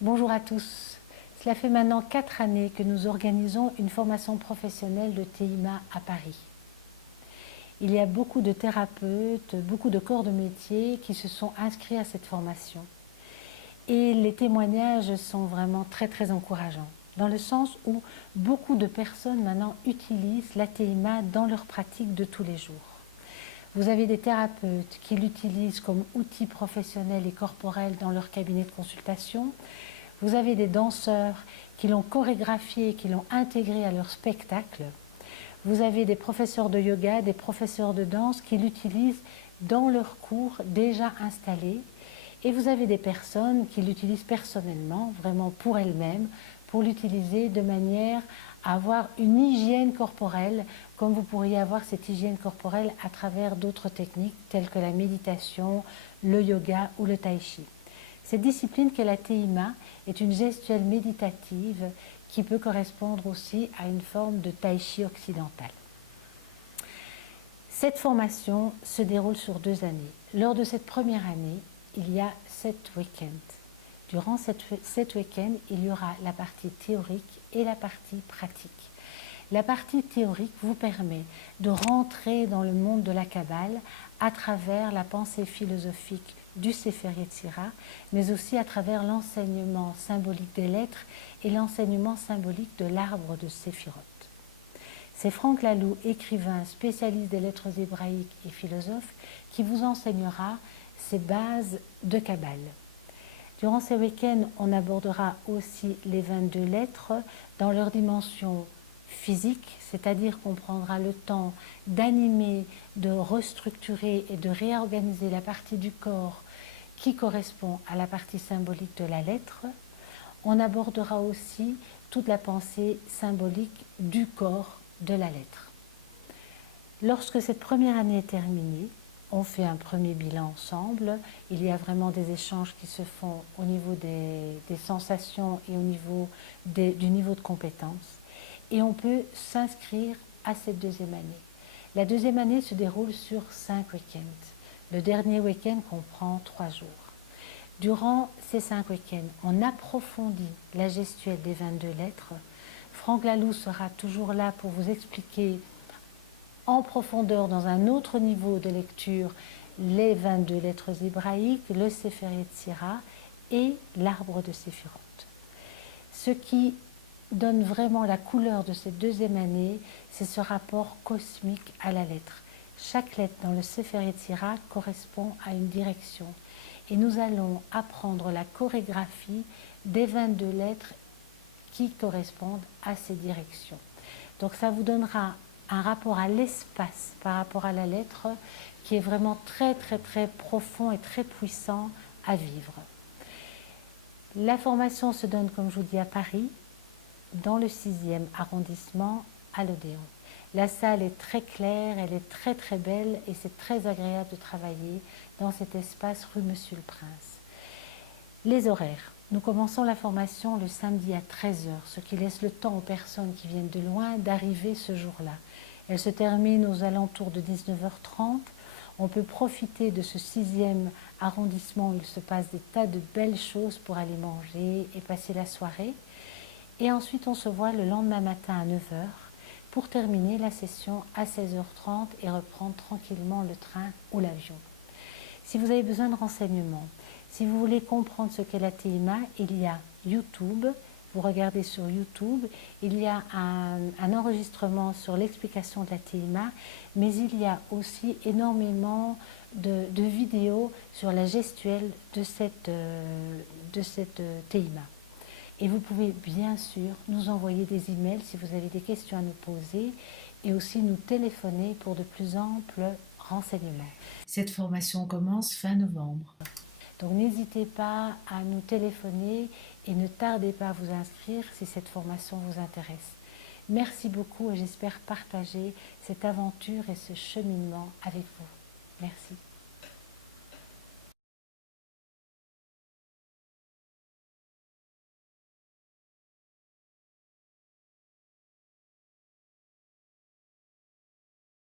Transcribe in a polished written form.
Bonjour à tous. Cela fait maintenant 4 années que nous organisons une formation professionnelle de TIMA à Paris. Il y a beaucoup de thérapeutes, beaucoup de corps de métier qui se sont inscrits à cette formation. Et les témoignages sont vraiment très encourageants, dans le sens où beaucoup de personnes maintenant utilisent la TIMA dans leur pratique de tous les jours. Vous avez des thérapeutes qui l'utilisent comme outil professionnel et corporel dans leur cabinet de consultation. Vous avez des danseurs qui l'ont chorégraphié, qui l'ont intégré à leur spectacle. Vous avez des professeurs de yoga, des professeurs de danse qui l'utilisent dans leurs cours déjà installés. Et vous avez des personnes qui l'utilisent personnellement, vraiment pour elles-mêmes, pour l'utiliser de manière à avoir une hygiène corporelle, comme vous pourriez avoir cette hygiène corporelle à travers d'autres techniques telles que la méditation, le yoga ou le tai chi. Cette discipline qu'est la TIMA est une gestuelle méditative qui peut correspondre aussi à une forme de tai chi occidental. Cette formation se déroule sur 2 années. Lors de cette première année, il y a 7 week-ends. Durant 7 week-ends, il y aura la partie théorique et la partie pratique. La partie théorique vous permet de rentrer dans le monde de la Kabbale à travers la pensée philosophique du Sefer Yetzira, mais aussi à travers l'enseignement symbolique des lettres et l'enseignement symbolique de l'arbre de Séphiroth. C'est Franck Laloux, écrivain, spécialiste des lettres hébraïques et philosophe, qui vous enseignera ces bases de Kabbale. Durant ces week-ends, on abordera aussi les 22 lettres dans leur dimension physique, c'est-à-dire qu'on prendra le temps d'animer, de restructurer et de réorganiser la partie du corps qui correspond à la partie symbolique de la lettre. On abordera aussi toute la pensée symbolique du corps de la lettre. Lorsque cette première année est terminée, on fait un premier bilan ensemble. Il y a vraiment des échanges qui se font au niveau des sensations et au niveau du niveau de compétence. Et on peut s'inscrire à cette deuxième année. La deuxième année se déroule sur 5 week-ends. Le dernier week-end comprend 3 jours. Durant ces 5 week-ends, on approfondit la gestuelle des 22 lettres. Franck Laloux sera toujours là pour vous expliquer en profondeur, dans un autre niveau de lecture, les 22 lettres hébraïques, le Sefer Yetzira et l'arbre de Séphiroth. Ce qui donne vraiment la couleur de cette deuxième année, c'est ce rapport cosmique à la lettre. Chaque lettre dans le Sefer Yetzira correspond à une direction. Et nous allons apprendre la chorégraphie des 22 lettres qui correspondent à ces directions. Donc ça vous donnera un rapport à l'espace par rapport à la lettre qui est vraiment très profond et très puissant à vivre. La formation se donne, comme je vous dis, à Paris, dans le 6e arrondissement, à l'Odéon. La salle est très claire, elle est très belle et c'est très agréable de travailler dans cet espace rue Monsieur le Prince. Les horaires. Nous commençons la formation le samedi à 13 h, ce qui laisse le temps aux personnes qui viennent de loin d'arriver ce jour-là. Elle se termine aux alentours de 19h30. On peut profiter de ce 6e arrondissement où il se passe des tas de belles choses pour aller manger et passer la soirée. Et ensuite, on se voit le lendemain matin à 9 h pour terminer la session à 16h30 et reprendre tranquillement le train ou l'avion. Si vous avez besoin de renseignements, si vous voulez comprendre ce qu'est la TIMA, il y a YouTube, vous regardez sur YouTube, il y a un enregistrement sur l'explication de la TIMA, mais il y a aussi énormément de vidéos sur la gestuelle de cette TIMA. Et vous pouvez bien sûr nous envoyer des emails si vous avez des questions à nous poser et aussi nous téléphoner pour de plus amples renseignements. Cette formation commence fin novembre. Donc n'hésitez pas à nous téléphoner et ne tardez pas à vous inscrire si cette formation vous intéresse. Merci beaucoup et j'espère partager cette aventure et ce cheminement avec vous. Merci.